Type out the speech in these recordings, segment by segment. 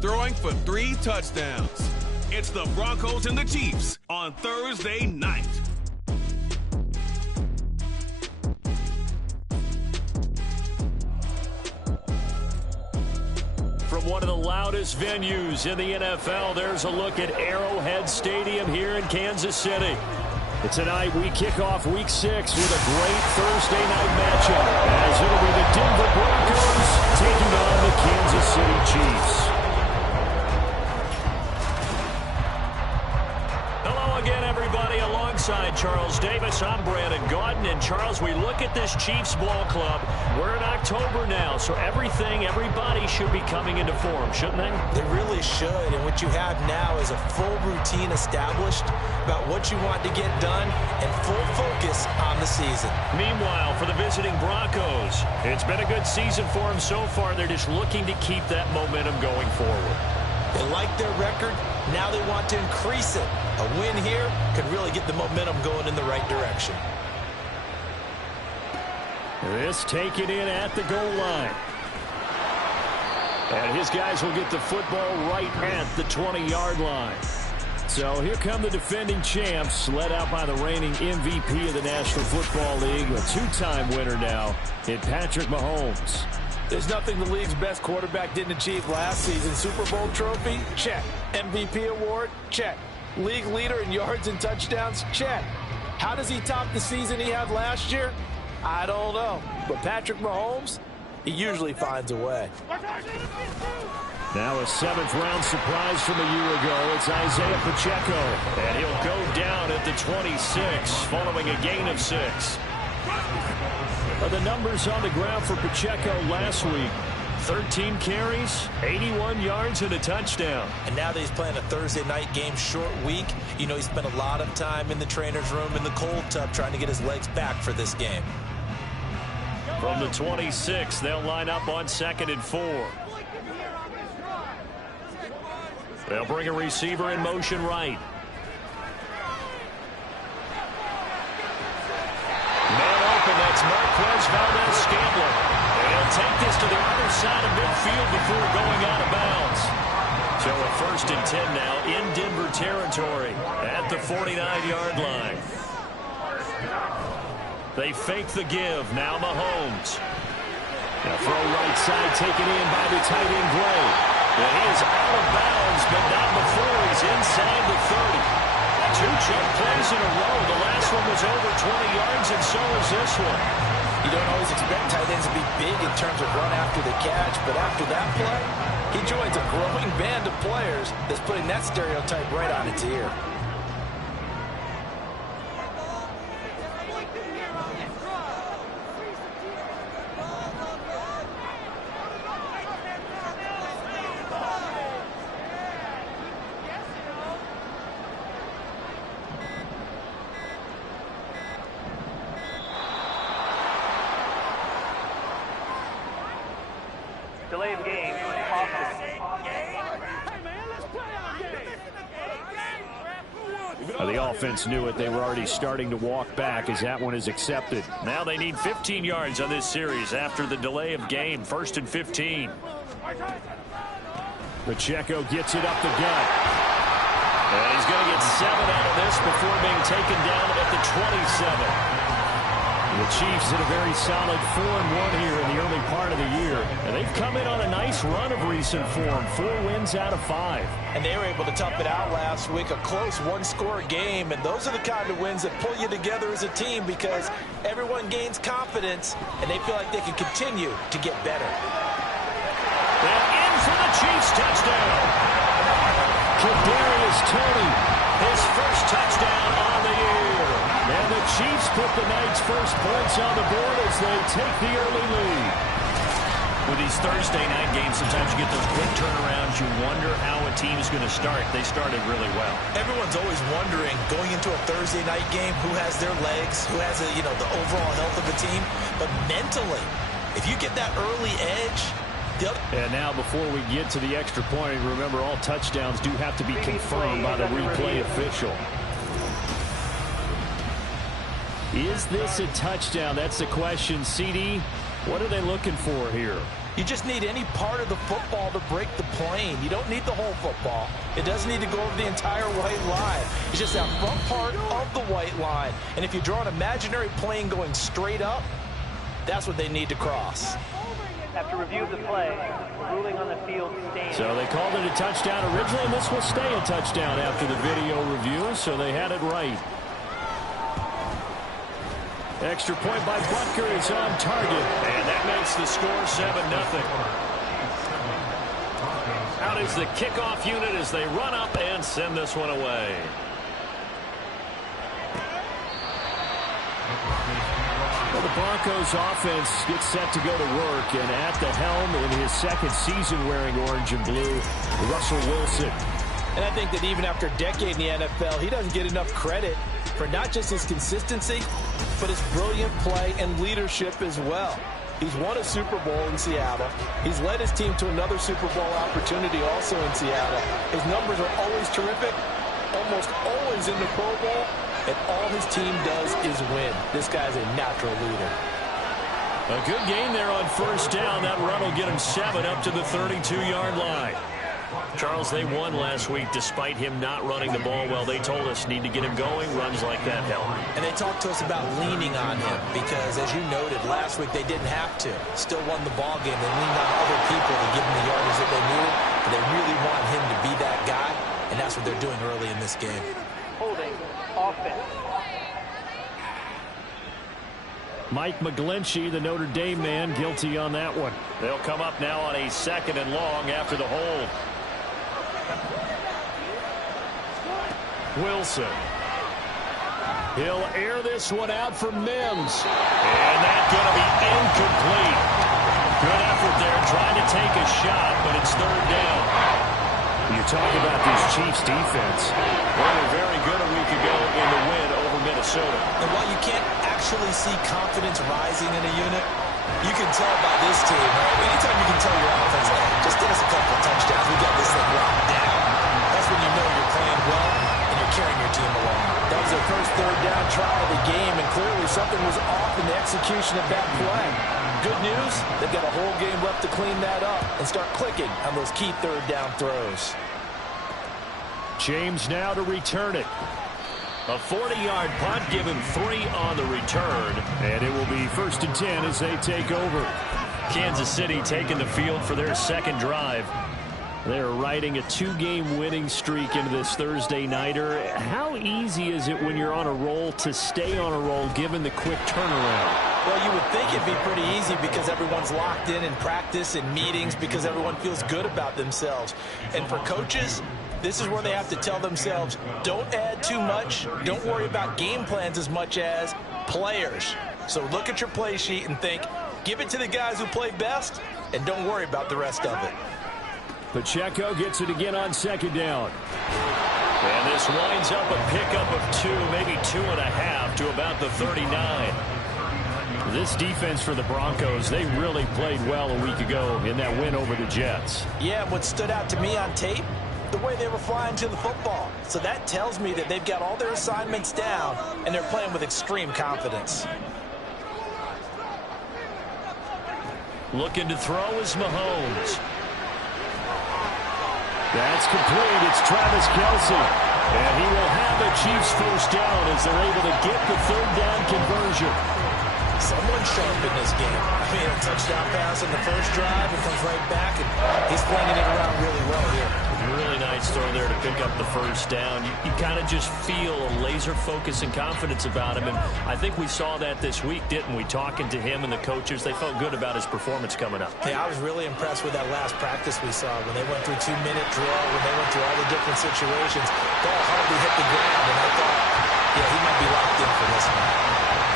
throwing for 3 touchdowns. It's the Broncos and the Chiefs on Thursday night. From one of the loudest venues in the NFL, there's a look at Arrowhead Stadium here in Kansas City. Tonight we kick off Week 6 with a great Thursday night matchup, as it'll be the Denver Broncos taking on the Kansas City Chiefs. Hello again, everybody. Alongside Charles Davis, I'm Brandon Gaudin. And Charles, we look at this Chiefs ball club. We're in October now, so everybody should be coming into form, shouldn't they? They really should, and what you have now is a full routine established about what you want to get done and full focus on the season. Meanwhile, for the visiting Broncos, it's been a good season for them so far. They're just looking to keep that momentum going forward. They like their record. Now they want to increase it. A win here could really get the momentum going in the right direction. This taken in at the goal line. And his guys will get the football right at the 20-yard line. So here come the defending champs, led out by the reigning MVP of the National Football League, a 2-time winner now in Patrick Mahomes. There's nothing the league's best quarterback didn't achieve last season. Super Bowl trophy? Check. MVP award? Check. League leader in yards and touchdowns? Check. How does he top the season he had last year? I don't know. But Patrick Mahomes, he usually finds a way. Now a 7th-round surprise from a year ago. It's Isaiah Pacheco. And he'll go down at the 26 following a gain of 6. The numbers on the ground for Pacheco last week. 13 carries, 81 yards, and a touchdown. And now that he's playing a Thursday night game, short week, you know he spent a lot of time in the trainer's room in the cold tub trying to get his legs back for this game. From the 26, they'll line up on 2nd and 4. They'll bring a receiver in motion right. Man open, that's Marquez Valdes-Scantling. And he'll take this to the other side of midfield before going out of bounds. So a 1st and 10 now in Denver territory at the 49-yard line. They fake the give. Now Mahomes. Now throw right side taken in by the tight end Gray. And he is out of bounds, but not before he's inside the 30. 2 jump plays in a row. The last one was over 20 yards, and so is this one. You don't always expect tight ends to be big in terms of run after the catch, but after that play, he joins a growing band of players that's putting that stereotype right on its ear. Delay of game. The offense knew it. They were already starting to walk back as that one is accepted. Now they need 15 yards on this series after the delay of game. 1st and 15. Pacheco gets it up the gut. And he's going to get 7 out of this before being taken down at the 27. The Chiefs in a very solid 4-1 here in the early part of the year. And they've come in on a nice run of recent form. 4 wins out of 5. And they were able to tough it out last week. A close 1-score game. And those are the kind of wins that pull you together as a team because everyone gains confidence and they feel like they can continue to get better. And in for the Chiefs touchdown. Kadarius Toney, his first touchdown on the year. And the Chiefs put the night's first points on the board as they take the early lead. With these Thursday night games, sometimes you get those quick turnarounds. You wonder how a team is going to start. They started really well. Everyone's always wondering, going into a Thursday night game, who has their legs, who has the overall health of the team. But mentally, if you get that early edge, and now before we get to the extra point, remember all touchdowns do have to be confirmed by the replay official. Is this a touchdown? That's the question. CD, what are they looking for here? You just need any part of the football to break the plane. You don't need the whole football. It doesn't need to go over the entire white line. It's just that front part of the white line. And if you draw an imaginary plane going straight up, that's what they need to cross. After review of the play, ruling on the field stands. So they called it a touchdown originally, and this will stay a touchdown after the video review, so they had it right. Extra point by Butker is on target, and that makes the score 7-0. Out is the kickoff unit as they run up and send this one away. Well, the Broncos offense gets set to go to work, and at the helm in his second season wearing orange and blue, Russell Wilson. And I think that even after a decade in the NFL, he doesn't get enough credit for not just his consistency, but his brilliant play and leadership as well. He's won a Super Bowl in Seattle. He's led his team to another Super Bowl opportunity also in Seattle. His numbers are always terrific, almost always in the Pro Bowl, and all his team does is win. This guy's a natural leader. A good gain there on first down. That run will get him 7 up to the 32-yard line. Charles, they won last week despite him not running the ball well. They told us need to get him going. Runs like that help. And they talked to us about leaning on him because, as you noted, last week they didn't have to. Still won the ball game. They leaned on other people to give him the yardage that they needed. But they really want him to be that guy, and that's what they're doing early in this game. Holding offense. Mike McGlinchey, the Notre Dame man, guilty on that one. They'll come up now on a 2nd and long after the hold. Wilson. He'll air this one out for Mims. And that's going to be incomplete. Good effort there trying to take a shot, but it's 3rd down. You talk about this Chiefs defense. They were very good a week ago in the win over Minnesota. And while you can't actually see confidence rising in a unit, you can tell by this team, right? Anytime you can tell your offense, hey, just get us a couple of touchdowns, we got this thing locked down. That's when you know you're playing well and you're carrying your team along. That was their first 3rd down try of the game, and clearly something was off in the execution of that play. Good news, they've got a whole game left to clean that up and start clicking on those key 3rd down throws. James now to return it. A 40-yard punt, give him 3 on the return, and it will be 1st and 10 as they take over. Kansas City taking the field for their 2nd drive. They're riding a 2-game winning streak into this Thursday nighter. How easy is it when you're on a roll to stay on a roll given the quick turnaround? Well, you would think it'd be pretty easy because everyone's locked in practice and meetings because everyone feels good about themselves. And for coaches, this is where they have to tell themselves, don't add too much. Don't worry about game plans as much as players. So look at your play sheet and think, give it to the guys who play best, and don't worry about the rest of it. Pacheco gets it again on 2nd down. And this winds up a pickup of 2, maybe 2.5 to about the 39. This defense for the Broncos, they really played well a week ago in that win over the Jets. Yeah, what stood out to me on tape, the way they were flying to the football. So that tells me that they've got all their assignments down, and they're playing with extreme confidence. Looking to throw is Mahomes. That's complete. It's Travis Kelce. And he will have the Chiefs 1st down as they're able to get the 3rd down conversion. Someone sharp in this game. I mean, a touchdown pass in the first drive, it comes right back, and he's flinging it around really well here. Really nice throw there to pick up the 1st down. You kind of just feel a laser focus and confidence about him, and I think we saw that this week, didn't we? Talking to him and the coaches, they felt good about his performance coming up. Hey, I was really impressed with that last practice we saw when they went through 2-minute drill, when they went through all the different situations. Ball hardly hit the ground, and I thought, yeah, he might be locked in for this one.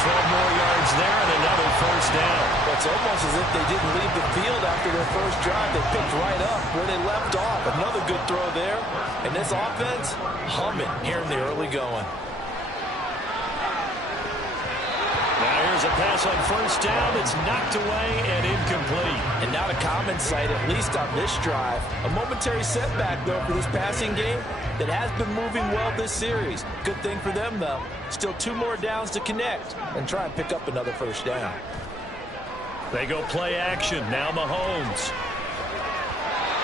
12 more yards there and another 1st down. It's almost as if they didn't leave the field after their first drive. They picked right up where they left off. Another good throw there. And this offense, humming here in the early going. Now here's a pass on 1st down. It's knocked away and incomplete. And not a common sight, at least on this drive. A momentary setback, though, for this passing game that has been moving well this series. Good thing for them, though. Still 2 more downs to connect and try and pick up another 1st down. They go play action. Now Mahomes.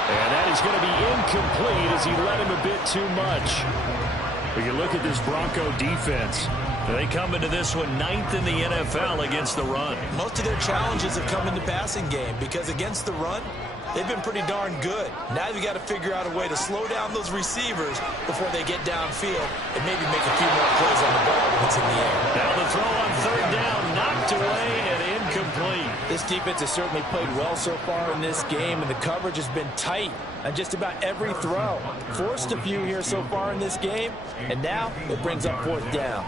And that is going to be incomplete as he led him a bit too much. But you look at this Bronco defense. They come into this one 9th in the NFL against the run. Most of their challenges have come in the passing game because against the run, they've been pretty darn good. Now you've got to figure out a way to slow down those receivers before they get downfield and maybe make a few more plays on the ball when it's in the air. Now the throw on 3rd down, knocked away and incomplete. This defense has certainly played well so far in this game, and the coverage has been tight on just about every throw. Forced a few here so far in this game, and now it brings up 4th down.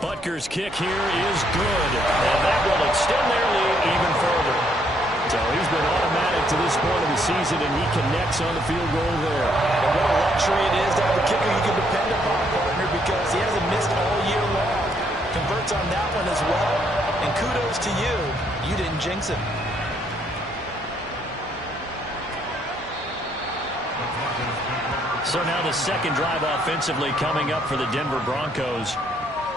Butker's kick here is good, and that will extend their lead even further. So he's been automatic to this point of the season, and he connects on the field goal there. And what a luxury it is to have a kicker you can depend upon, partner, because he hasn't missed all year long. Converts on that one as well, and kudos to you. You didn't jinx him. So now the second drive offensively coming up for the Denver Broncos.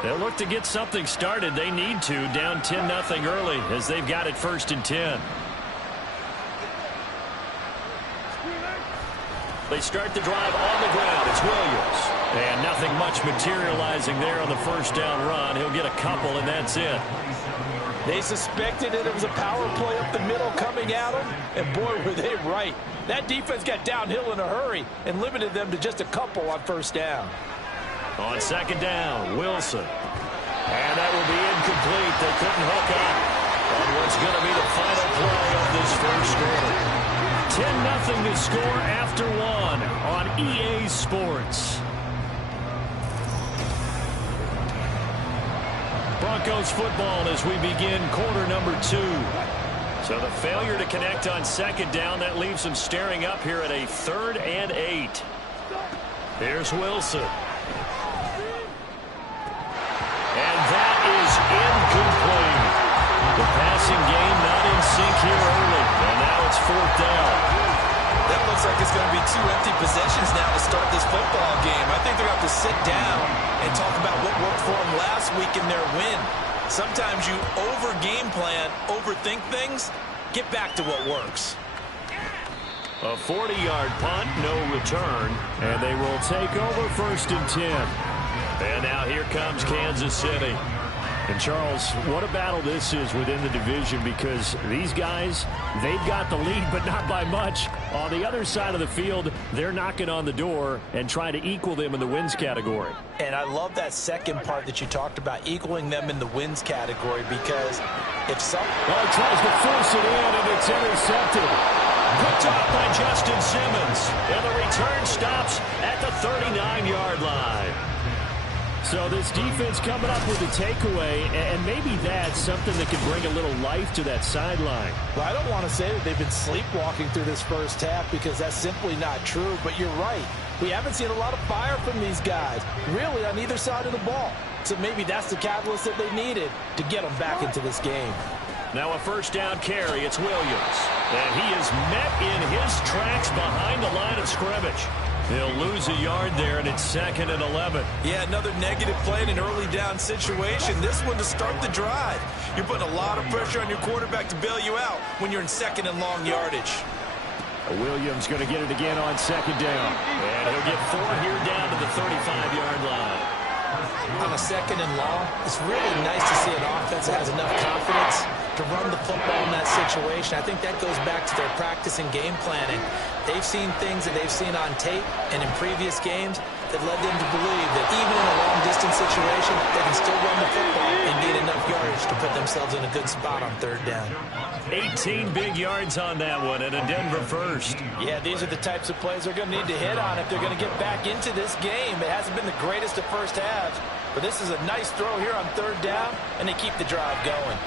They'll look to get something started. They need to, down 10-0 early as they've got it 1st and 10. They start the drive on the ground. It's Williams. And nothing much materializing there on the 1st down run. He'll get a couple, and that's it. They suspected it was a power play up the middle coming at them, and boy, were they right. That defense got downhill in a hurry and limited them to just a couple on 1st down. On 2nd down, Wilson. And that will be incomplete. They couldn't hook up on what's going to be the final play of this 1st quarter. 10-0 to score after 1 on EA Sports. Broncos football as we begin quarter number 2. So the failure to connect on 2nd down, that leaves them staring up here at a 3rd and 8. Here's Wilson. And that is incomplete. The passing game not in sync here early. And now it's 4th down. That looks like it's going to be 2 empty possessions now to start this football game. I think they're going to have to sit down and talk about what worked for them last week in their win. Sometimes you over-game plan, overthink things. Get back to what works. A 40-yard punt, no return. And they will take over 1st and 10. And now here comes Kansas City. And, Charles, what a battle this is within the division because these guys, they've got the lead, but not by much. On the other side of the field, they're knocking on the door and trying to equal them in the wins category. And I love that second part that you talked about, equaling them in the wins category, because if some... Well, tries to force it in, and it's intercepted. Picked off by Justin Simmons. And the return stops at the 39-yard line. So this defense coming up with a takeaway, and maybe that's something that could bring a little life to that sideline. Well, I don't want to say that they've been sleepwalking through this 1st half because that's simply not true, but you're right. We haven't seen a lot of fire from these guys, really, on either side of the ball. So maybe that's the catalyst that they needed to get them back into this game. Now a 1st down carry. It's Williams. And he is met in his tracks behind the line of scrimmage. He'll lose a yard there, and it's 2nd and 11. Yeah, another negative play in an early down situation. This one to start the drive. You're putting a lot of pressure on your quarterback to bail you out when you're in 2nd and long yardage. Williams going to get it again on 2nd down. And he'll get 4 here down to the 35-yard line. On a 2nd and long, it's really nice to see an offense that has enough confidence to run the football in that situation. I think that goes back to their practice and game planning. They've seen things that they've seen on tape and in previous games that led them to believe that even in a long-distance situation, they can still run the football and gain enough yardage to put themselves in a good spot on 3rd down. 18 big yards on that one and a Denver 1st. Yeah, these are the types of plays they're going to need to hit on if they're going to get back into this game. It hasn't been the greatest of 1st halves, but this is a nice throw here on 3rd down, and they keep the drive going.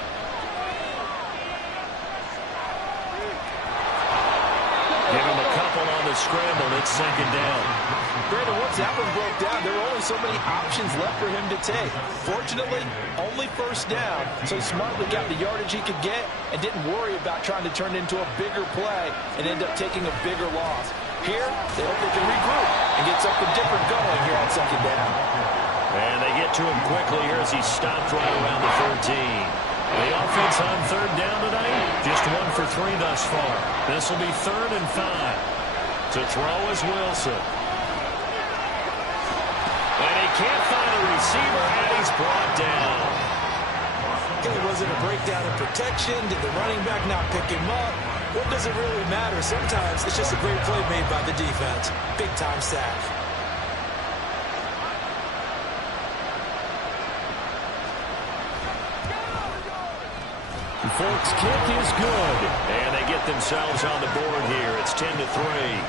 Give him a couple on the scramble. It's 2nd down. Brandon, once that one broke down, there were only so many options left for him to take. Fortunately, only 1st down, so he smartly got the yardage he could get and didn't worry about trying to turn it into a bigger play and end up taking a bigger loss. Here, they hope they can regroup and get something different going here on 2nd down. And they get to him quickly here as he stopped right around the 13. The offense on third down tonight, just 1 for 3 thus far. This will be 3rd and 5. To throw is Wilson. And he can't find a receiver, and he's brought down. Was it a breakdown in protection? Did the running back not pick him up? What does it really matter? Sometimes it's just a great play made by the defense. Big-time sack. The Folks kick is good. And they get themselves on the board here. It's 10-3.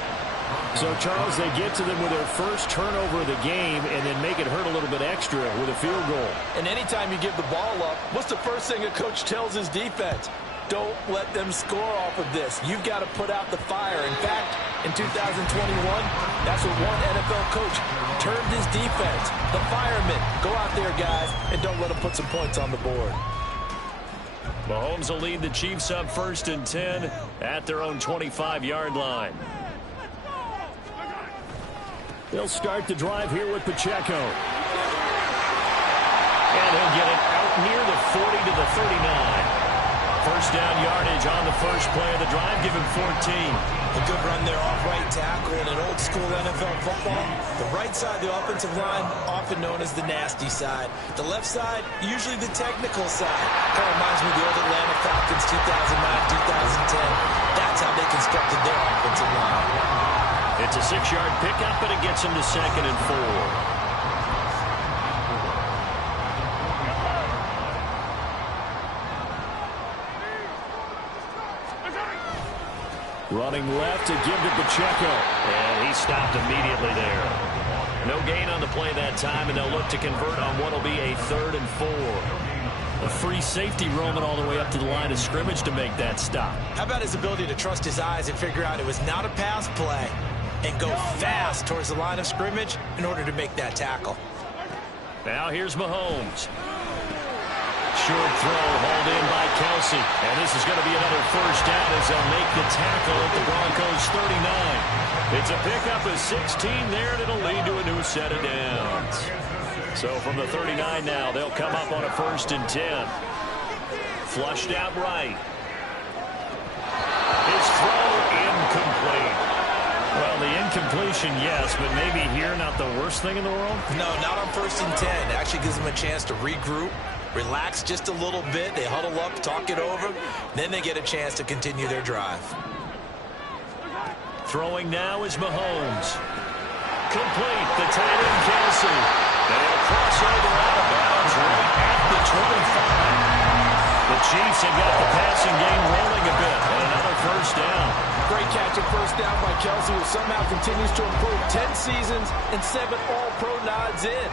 So, Charles, they get to them with their first turnover of the game and then make it hurt a little bit extra with a field goal. And anytime you give the ball up, what's the first thing a coach tells his defense? Don't let them score off of this. You've got to put out the fire. In fact, in 2021, that's what one NFL coach termed his defense. The firemen. Go out there, guys, and don't let them put some points on the board. Mahomes will lead the Chiefs up 1st and 10 at their own 25-yard line. They'll start the drive here with Pacheco. And he'll get it out near the 40 to the 39. First down yardage on the first play of the drive. Give him 14. A good run there off right tackle in an old-school NFL football. The right side of the offensive line, often known as the nasty side. The left side, usually the technical side. Kind of reminds me of the old Atlanta Falcons 2009-2010. That's how they constructed their offensive line. It's a 6-yard pickup, but it gets him to 2nd and 4. Running left to give to Pacheco. And he stopped immediately there. No gain on the play that time, and they'll look to convert on what will be a 3rd and 4. A free safety roaming all the way up to the line of scrimmage to make that stop. How about his ability to trust his eyes and figure out it was not a pass play and go fast towards the line of scrimmage in order to make that tackle. Now here's Mahomes. Short throw hauled in by Kelsey. And this is going to be another first down as they'll make the tackle at the Broncos 39. It's a pickup of 16 there, and it'll lead to a new set of downs. So from the 39 now, they'll come up on a 1st and 10. Flushed out right. His throw incomplete. Well, the incompletion, yes, but maybe here not the worst thing in the world? No, not on 1st and 10. It actually gives them a chance to regroup, relax just a little bit. They huddle up, talk it over. Then they get a chance to continue their drive. Throwing now is Mahomes. Complete. The tight end, Kelsey. They'll cross over out of bounds right at the 25. The Chiefs have got the passing game rolling a bit. And another first down. Great catch and first down by Kelsey, who somehow continues to improve. 10 seasons and 7 All-Pro nods in.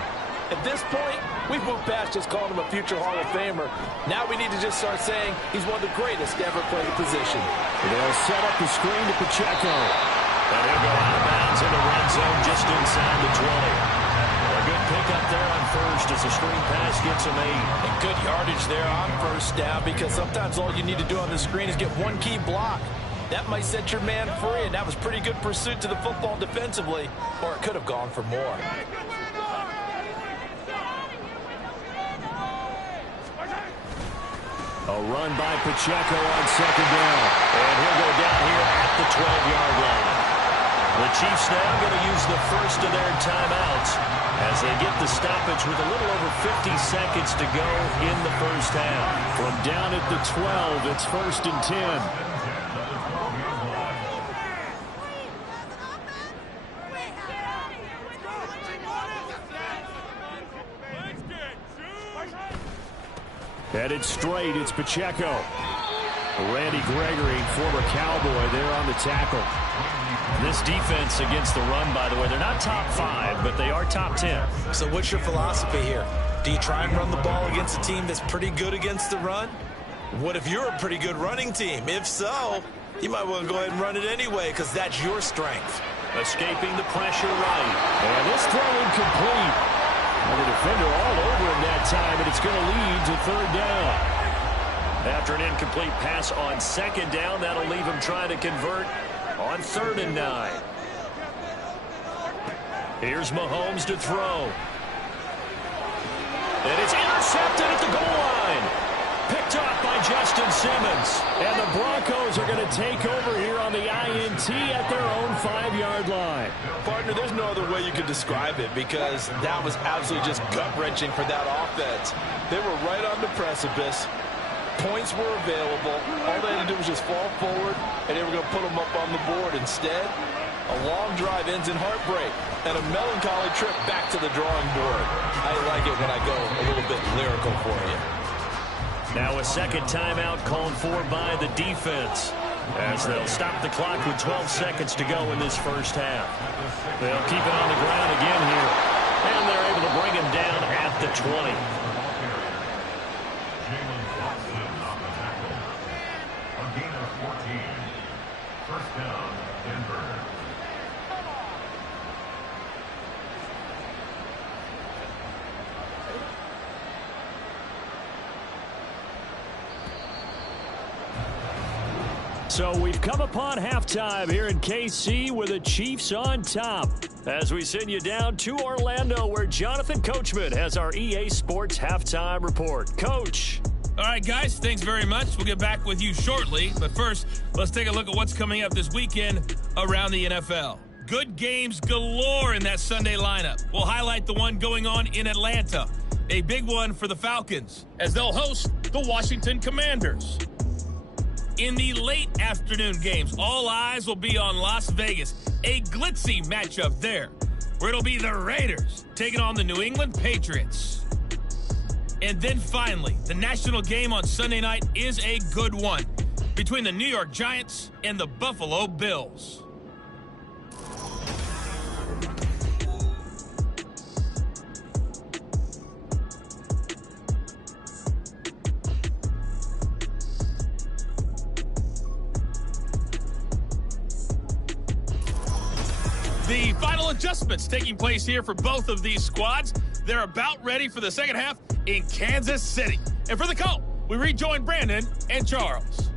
At this point, we've moved past just calling him a future Hall of Famer. Now we need to just start saying he's one of the greatest to ever play the position. They'll set up the screen to Pacheco. And he'll go out of bounds in the red zone just inside the 20. A good pickup there on first as the screen pass gets him 8. And good yardage there on first down, because sometimes all you need to do on the screen is get one key block. That might set your man free, and that was pretty good pursuit to the football defensively, or it could have gone for more. A run by Pacheco on 2nd down. And he'll go down here at the 12-yard line. The Chiefs now going to use the first of their timeouts as they get the stoppage with a little over 50 seconds to go in the first half. From down at the 12, it's 1st and 10. Headed straight, it's Pacheco. Randy Gregory, former Cowboy, there on the tackle. This defense against the run, by the way, they're not top 5, but they are top 10. So what's your philosophy here? Do you try and run the ball against a team that's pretty good against the run? What if you're a pretty good running team? If so, you might want to go ahead and run it anyway, because that's your strength. Escaping the pressure right. And this throw incomplete. And the defender all over him that time, and it's going to lead to 3rd down. After an incomplete pass on 2nd down, that'll leave him trying to convert on 3rd and 9. Here's Mahomes to throw. And it's intercepted at the goal line. Picked up Justin Simmons. And the Broncos are going to take over here on the INT at their own 5-yard line. Partner, there's no other way you could describe it because that was absolutely just gut-wrenching for that offense. They were right on the precipice. Points were available. All they had to do was just fall forward, and they were going to put them up on the board. Instead, a long drive ends in heartbreak and a melancholy trip back to the drawing board. I like it when I go a little bit lyrical for you. Now a second timeout called for by the defense, as they'll stop the clock with 12 seconds to go in this first half. They'll keep it on the ground again here, and they're able to bring him down at the 20. First down, Denver. So we've come upon halftime here in KC with the Chiefs on top, as we send you down to Orlando where Jonathan Coachman has our EA Sports halftime report. Coach. All right, guys, thanks very much. We'll get back with you shortly. But first, let's take a look at what's coming up this weekend around the NFL. Good games galore in that Sunday lineup. We'll highlight the one going on in Atlanta, a big one for the Falcons, as they'll host the Washington Commanders. In the late afternoon games, all eyes will be on Las Vegas, a glitzy matchup there, where it'll be the Raiders taking on the New England Patriots. And then finally, the national game on Sunday night is a good one between the New York Giants and the Buffalo Bills. The final adjustments taking place here for both of these squads. They're about ready for the second half in Kansas City. And for the call, we rejoin Brandon and Charles.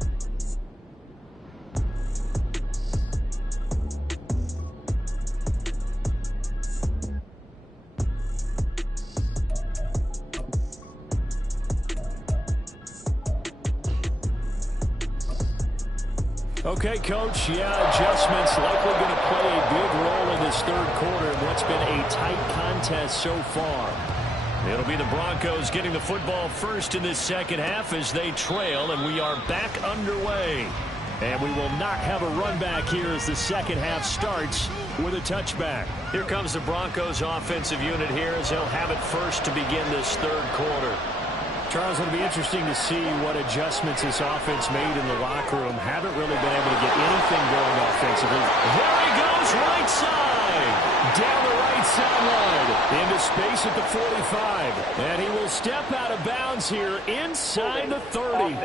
Okay, Coach, adjustments likely going to play a big role in this third quarter in what's been a tight contest so far. It'll be the Broncos getting the football first in this second half as they trail, and we are back underway. And we will not have a run back here as the second half starts with a touchback. Here comes the Broncos offensive unit here as they'll have it first to begin this third quarter. Charles, it'll be interesting to see what adjustments this offense made in the locker room. Haven't really been able to get anything going offensively. There he goes, right side. Down the right sideline. Into space at the 45. And he will step out of bounds here inside the 30.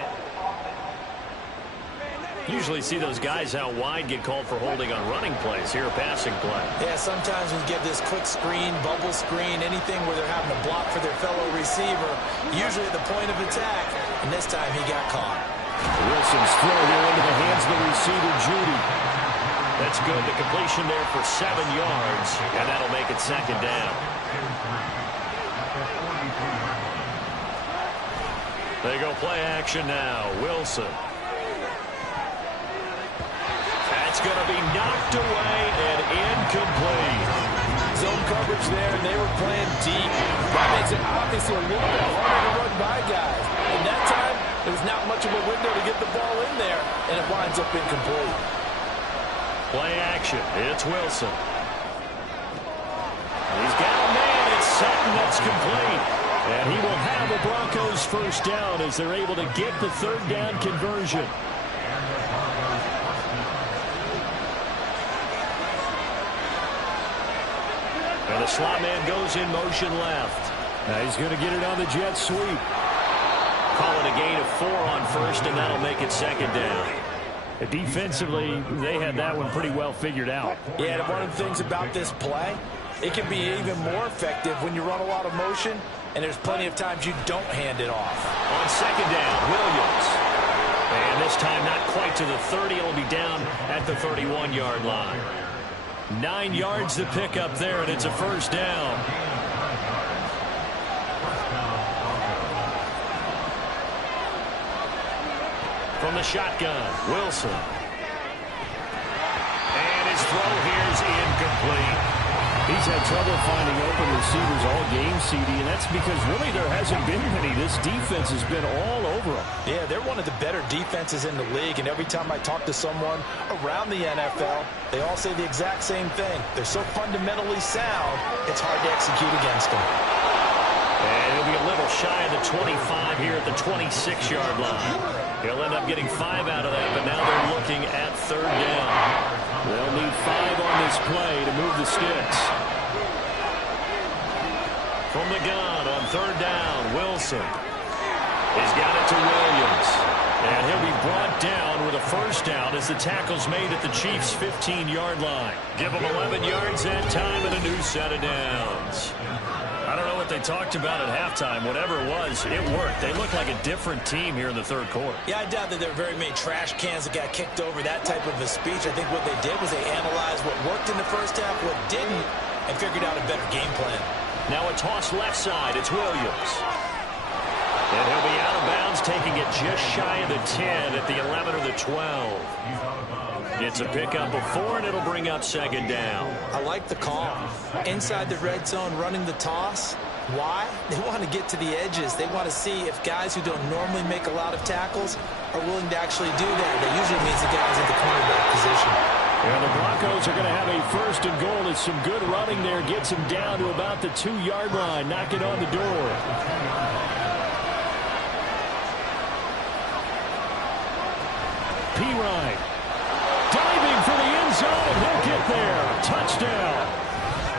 Usually see those guys out wide get called for holding on running plays. Here a passing play. Yeah, sometimes we get this quick screen, bubble screen, anything where they're having to block for their fellow receiver, usually at the point of attack, and this time he got caught. Wilson's throw here into the hands of the receiver, Judy. That's good. The completion there for 7 yards, and that'll make it second down. They go play action now. Wilson. That's going to be knocked away and incomplete. Zone coverage there, and they were playing deep. That makes it obviously a little bit harder to run by guys. And that time, there was not much of a window to get the ball in there, and it winds up incomplete. Play action. It's Wilson. He's got a man. It's set, and that's complete. And he will have the Broncos first down as they're able to get the third down conversion. And the slot man goes in motion left. Now he's going to get it on the jet sweep. Call it a gain of 4 on first, and that'll make it second down. Defensively, they had that one pretty well figured out. Yeah, and one of the things about this play, it can be even more effective when you run a lot of motion, and there's plenty of times you don't hand it off. On second down, Williams. And this time not quite to the 30. It'll be down at the 31-yard line. 9 yards to pick up there, and it's a first down. from the shotgun. Wilson. And his throw here is incomplete. He's had trouble finding open receivers all game, CD, and that's because really there hasn't been many. This defense has been all over them. Yeah, they're one of the better defenses in the league, and every time I talk to someone around the NFL, they all say the exact same thing. They're so fundamentally sound, it's hard to execute against them. And he'll be a little shy of the 25 here at the 26-yard line. He'll end up getting 5 out of that, but now they're looking at third down. They'll need 5 on this play to move the sticks. From the gun on third down, Wilson. He's got it to Williams. And he'll be brought down with a first down as the tackle's made at the Chiefs' 15-yard line. Give them 11 yards and time and a new set of downs. I don't know what they talked about at halftime. Whatever it was, it worked. They look like a different team here in the third quarter. Yeah, I doubt that there were very many trash cans that got kicked over, that type of a speech. I think what they did was they analyzed what worked in the first half, what didn't, and figured out a better game plan. Now a toss left side. It's Williams. And he'll be out of bounds, taking it just shy of the 10 at the 11 or the 12. Gets a pickup of 4, and it'll bring up second down. I like the call. Inside the red zone, running the toss. Why? They want to get to the edges. They want to see if guys who don't normally make a lot of tackles are willing to actually do that. That usually means the guys in the cornerback position. And the Broncos are going to have a first and goal. It's some good running there. Gets him down to about the 2-yard line. Knocking on the door. Pirine. Diving for the end zone, and he'll get there. Touchdown.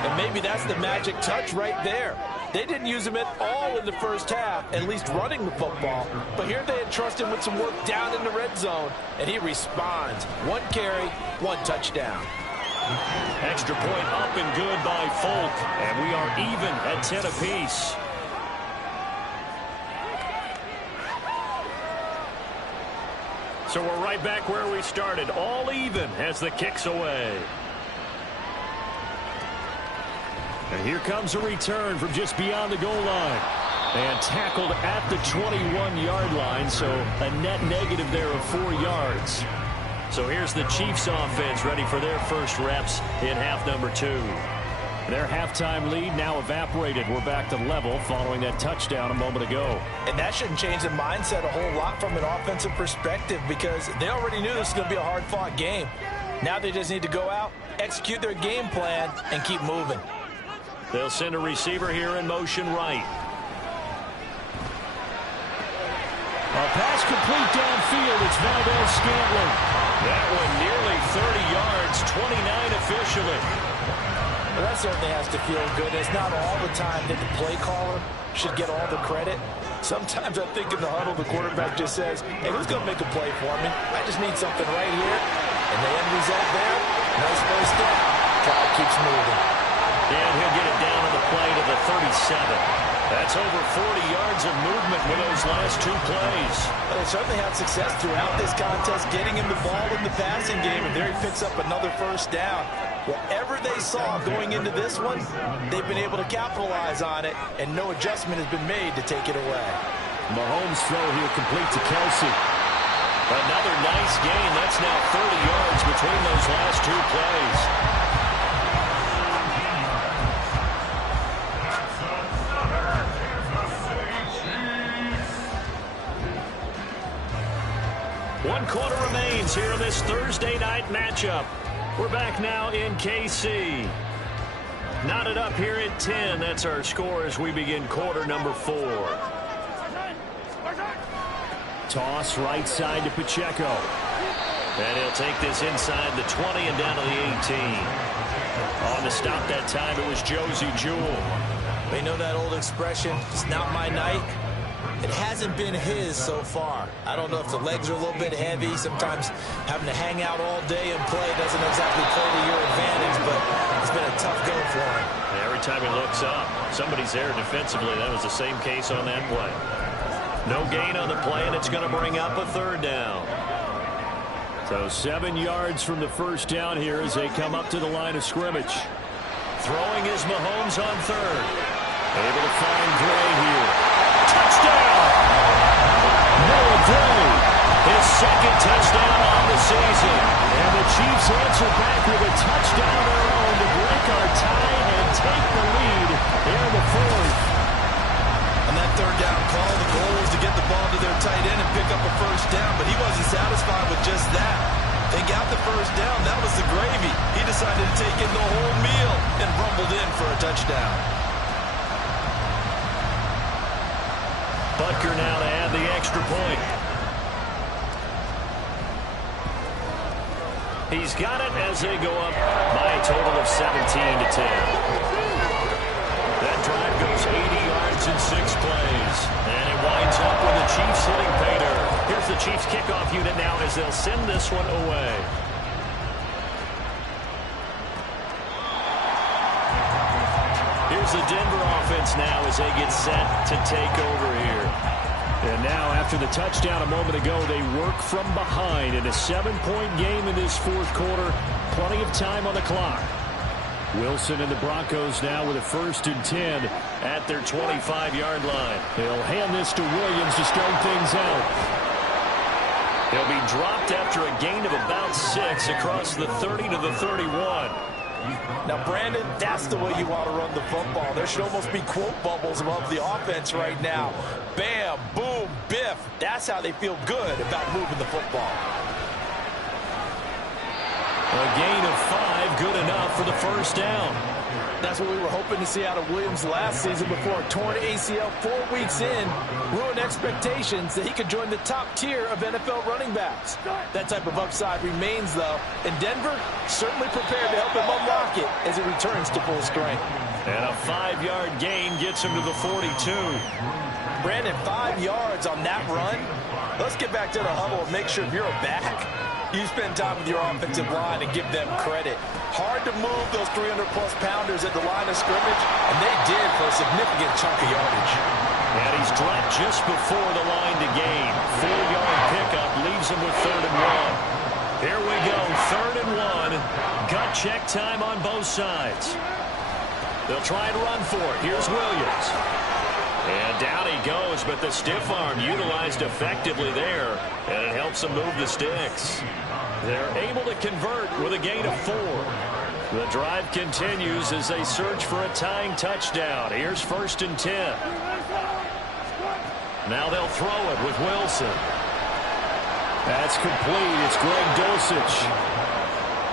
And maybe that's the magic touch right there. They didn't use him at all in the first half, at least running the football. But here they entrust him with some work down in the red zone, and he responds. 1 carry, 1 touchdown. Extra point up and good by Folk. And we are even at 10 apiece. So we're right back where we started, all even as the kick's away. And here comes a return from just beyond the goal line. And tackled at the 21-yard line, so a net negative there of 4 yards. So here's the Chiefs offense ready for their first reps in half number 2. Their halftime lead now evaporated. We're back to level following that touchdown a moment ago. And that shouldn't change the mindset a whole lot from an offensive perspective because they already knew this was going to be a hard-fought game. Now they just need to go out, execute their game plan, and keep moving. They'll send a receiver here in motion right. A pass complete downfield. It's Valdes-Scantling. That one nearly 30 yards, 29 officially. Well, that certainly has to feel good. It's not all the time that the play caller should get all the credit. Sometimes I think in the huddle, the quarterback just says, hey, who's going to make a play for me? I just need something right here. And the end result there, nice first down. Drive keeps moving. And he'll get it down on the play to the 37. That's over 40 yards of movement with those last 2 plays. Well, they certainly had success throughout this contest, getting him the ball in the passing game, and there he picks up another first down. Whatever they saw going into this one, they've been able to capitalize on it, and no adjustment has been made to take it away. Mahomes' throw here complete to Kelsey. Another nice gain. That's now 30 yards between those last 2 plays. One quarter remains here in this Thursday night matchup. We're back now in KC. Knotted up here at 10. That's our score as we begin quarter number 4. Toss right side to Pacheco. And he'll take this inside the 20 and down to the 18. On the stop that time, it was Josie Jewell. They know that old expression, it's not my night. It hasn't been his so far. I don't know if the legs are a little bit heavy. Sometimes having to hang out all day and play doesn't exactly play to your advantage, but it's been a tough go for him. Every time he looks up, somebody's there defensively. That was the same case on that play. No gain on the play, and it's going to bring up a third down. So 7 yards from the first down here as they come up to the line of scrimmage. Throwing is Mahomes on third. Able to find Gray here. Touchdown! Noah Gray. His second touchdown on the season. And the Chiefs answer back with a touchdown of their own to break our tie and take the lead here in the fourth. On that third down call, the goal was to get the ball to their tight end and pick up a first down, but he wasn't satisfied with just that. They got the first down. That was the gravy. He decided to take in the whole meal and rumbled in for a touchdown. Butker now to add the extra point. He's got it as they go up by a total of 17-10. That drive goes 80 yards in 6 plays. And it winds up with the Chiefs hitting pay dirt. Here's the Chiefs kickoff unit now as they'll send this one away. Here's the Denver offense now as they get set to take over here. And now, after the touchdown a moment ago, they work from behind in a 7-point game in this fourth quarter. Plenty of time on the clock. Wilson and the Broncos now with a 1st and 10 at their 25-yard line. They'll hand this to Williams to start things out. He'll be dropped after a gain of about 6 across the 30 to the 31. Now, Brandon, that's the way you want to run the football. There should almost be quote bubbles above the offense right now. Bam, boom, biff. That's how they feel good about moving the football. A gain of 5, good enough for the first down. That's what we were hoping to see out of Williams last season before a torn ACL 4 weeks in ruined expectations that he could join the top tier of NFL running backs. That type of upside remains, though, and Denver certainly prepared to help him unlock it as he returns to full strength. And a 5-yard gain gets him to the 42. Brandon, 5 yards on that run. Let's get back to the huddle and make sure if you're a back, you spend time with your offensive line and give them credit. Hard to move those 300-plus pounders at the line of scrimmage, and they did for a significant chunk of yardage. And he's dropped just before the line to gain. 4-yard pickup leaves him with 3rd and 1. Here we go, 3rd and 1. Gut check time on both sides. They'll try and run for it. Here's Williams. And down he goes, but the stiff arm utilized effectively there, and it helps them move the sticks. They're able to convert with a gain of 4. The drive continues as they search for a tying touchdown. Here's 1st and 10. Now they'll throw it with Wilson. That's complete. It's Greg Dulcich.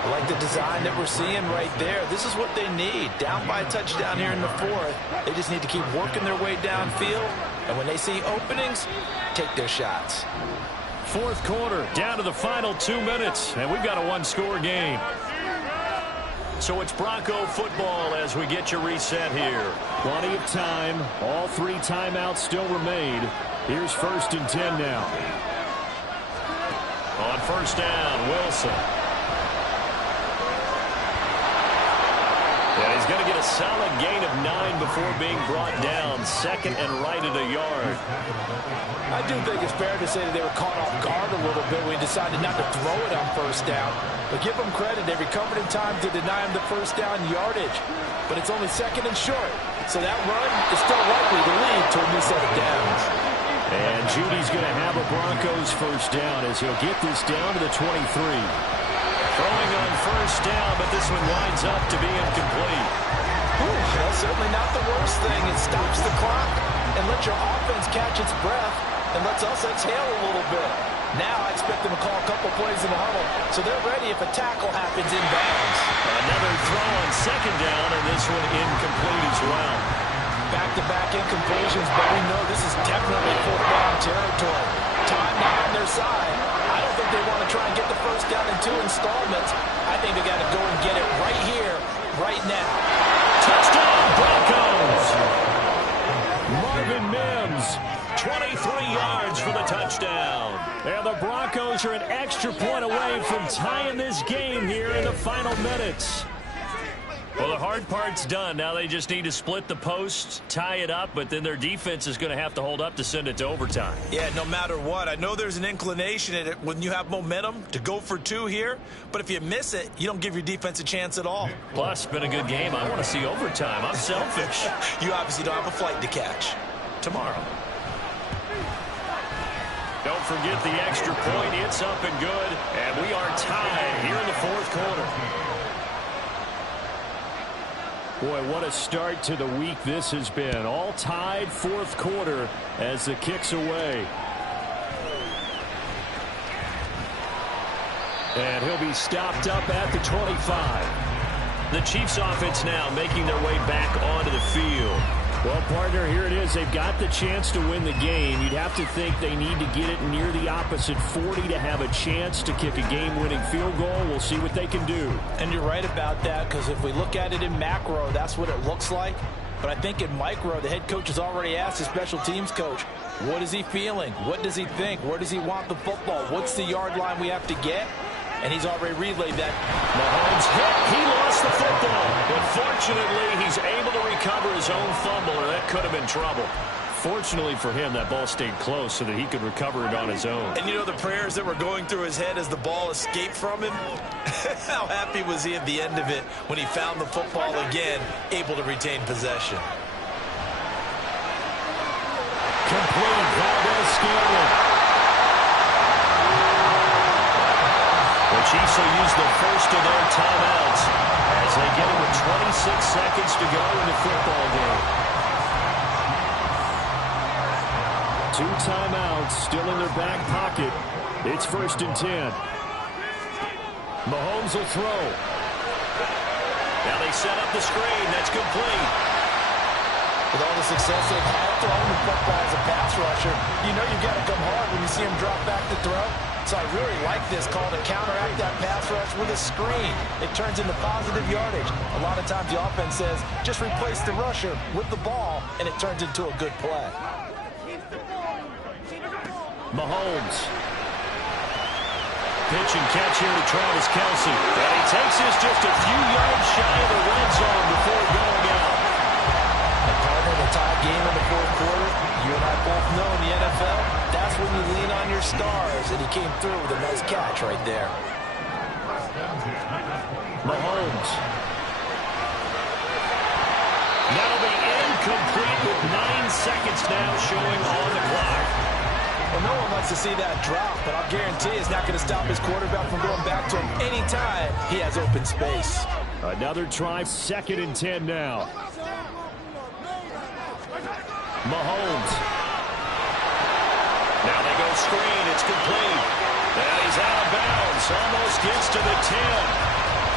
I like the design that we're seeing right there. This is what they need. Down by a touchdown here in the fourth. They just need to keep working their way downfield. And when they see openings, take their shots. Fourth quarter, down to the final 2 minutes. And we've got a one-score game. So it's Bronco football as we get you reset here. Plenty of time. All 3 timeouts still remain. Here's 1st and 10 now. On 1st down, Wilson. Yeah, he's going to get a solid gain of 9 before being brought down. 2nd and right at a yard. I do think it's fair to say that they were caught off guard a little bit when he decided not to throw it on 1st down. But give them credit. They recovered in time to deny him the 1st down yardage. But it's only 2nd and short. So that run is still likely to lead to a new set of downs. And Judy's going to have a Broncos 1st down as he'll get this down to the 23. Throwing on 1st down, but this one winds up to be incomplete. That's certainly not the worst thing. It stops the clock and lets your offense catch its breath and lets us exhale a little bit. Now I expect them to call a couple plays in the huddle, so they're ready if a tackle happens in bounds. Another throw on 2nd down, and this one incomplete as well. Back-to-back incompletions, but we know this is definitely 4th down territory. Time not on their side. I don't think they want to try and get the 1st down in 2 installments. I think they got to go and get it right here, right now. Touchdown, Broncos! Marvin Mims, 23 yards for the touchdown. And the Broncos are an extra point away from tying this game here in the final minutes. Well, the hard part's done. Now they just need to split the post, tie it up, but then their defense is going to have to hold up to send it to overtime. Yeah, no matter what. I know there's an inclination in it when you have momentum to go for 2 here, but if you miss it, you don't give your defense a chance at all. Plus, been a good game. I want to see overtime. I'm selfish. You obviously don't have a flight to catch. Tomorrow. They'll forget the extra point. It's up and good, and we are tied here in the fourth quarter. Boy, what a start to the week this has been. All tied fourth quarter as the kick's away. And he'll be stopped up at the 25. The Chiefs offense now making their way back onto the field. Well, partner, here it is. They've got the chance to win the game. You'd have to think they need to get it near the opposite 40 to have a chance to kick a game-winning field goal. We'll see what they can do. And you're right about that, because if we look at it in macro, that's what it looks like. But I think in micro, the head coach has already asked the special teams coach, what is he feeling? What does he think? Where does he want the football? What's the yard line we have to get? And he's already relayed that. Mahomes hit. He lost the football. But fortunately, he's able to recover his own fumble, or that could have been trouble. Fortunately for him, that ball stayed close so that he could recover it on his own. And you know the prayers that were going through his head as the ball escaped from him? How happy was he at the end of it when he found the football again, able to retain possession? Complete. Valdez-Scantling. The Chiefs will use the first of their timeouts as they get it with 26 seconds to go in the football game. 2 timeouts still in their back pocket. It's 1st and 10. Mahomes will throw. Now they set up the screen. That's complete. With all the success they've had throwing the football as a pass rusher, you know you've got to come hard when you see him drop back to throw. So I really like this call to counteract that pass rush with a screen. It turns into positive yardage. A lot of times the offense says, just replace the rusher with the ball, and it turns into a good play. Mahomes. Pitch and catch here to Travis Kelce. And he takes this just a few yards shy of the red zone before going out. And partner, the tie game in the fourth quarter, you and I both know in the NFL, that's when you lean on your stars, and he came through with a nice catch right there. Mahomes. That'll be incomplete with 9 seconds now showing on the clock. Well, no one wants to see that drop, but I'll guarantee it's not going to stop his quarterback from going back to him anytime he has open space. Another try, 2nd and 10 now. Mahomes. Now they go screen. It's complete. And he's out of bounds. Almost gets to the 10.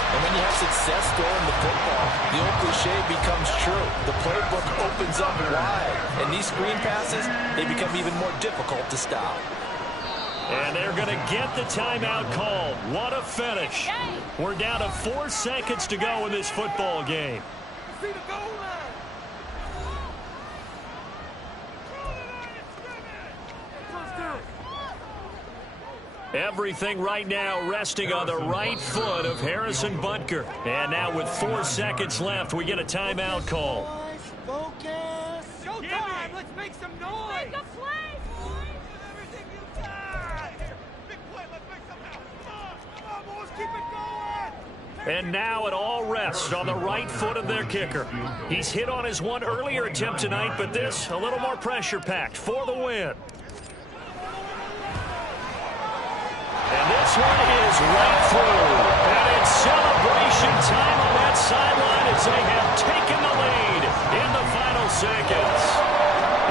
And when you have success throwing the football, the old cliche becomes true. The playbook opens up wide. And these screen passes, they become even more difficult to stop. And they're going to get the timeout called. What a finish. We're down to 4 seconds to go in this football game. See the goal line. Everything right now resting on the right foot of Harrison Butker. And now with 4 seconds left, we get a timeout call. Focus. Showtime. Let's make some noise. Make a play. Everything you got. Big play. Let's make some now. Come on, boys. Keep it going. And now it all rests on the right foot of their kicker. He's hit on his one earlier attempt tonight, but this a little more pressure-packed for the win. And this one is right through. And it's celebration time on that sideline as they have taken the lead in the final seconds.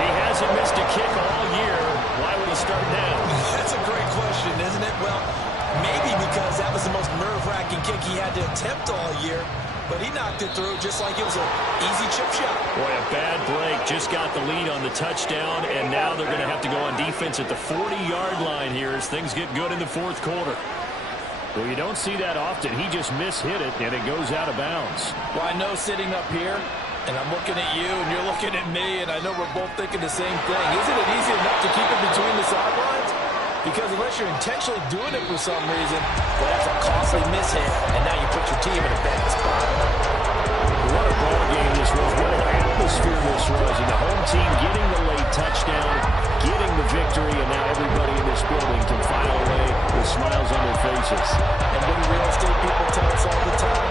He hasn't missed a kick all year. Why would he start now? That's a great question, isn't it? Well, maybe because that was the most nerve-wracking kick he had to attempt all year. But he knocked it through just like it was an easy chip shot. Boy, a bad break. Just got the lead on the touchdown, and now they're going to have to go on defense at the 40-yard line here as things get good in the fourth quarter. Well, you don't see that often. He just mishit it, and it goes out of bounds. Well, I know sitting up here, and I'm looking at you, and you're looking at me, and I know we're both thinking the same thing. Isn't it easy enough to keep it between the sidelines? Because unless you're intentionally doing it for some reason, well, that's a costly mishit, and now you put your team in a bad spot. What a ball game this was. What an atmosphere this was. And the home team getting the late touchdown, getting the victory, and now everybody in this building can file away with smiles on their faces. And when real estate people tell us all the time,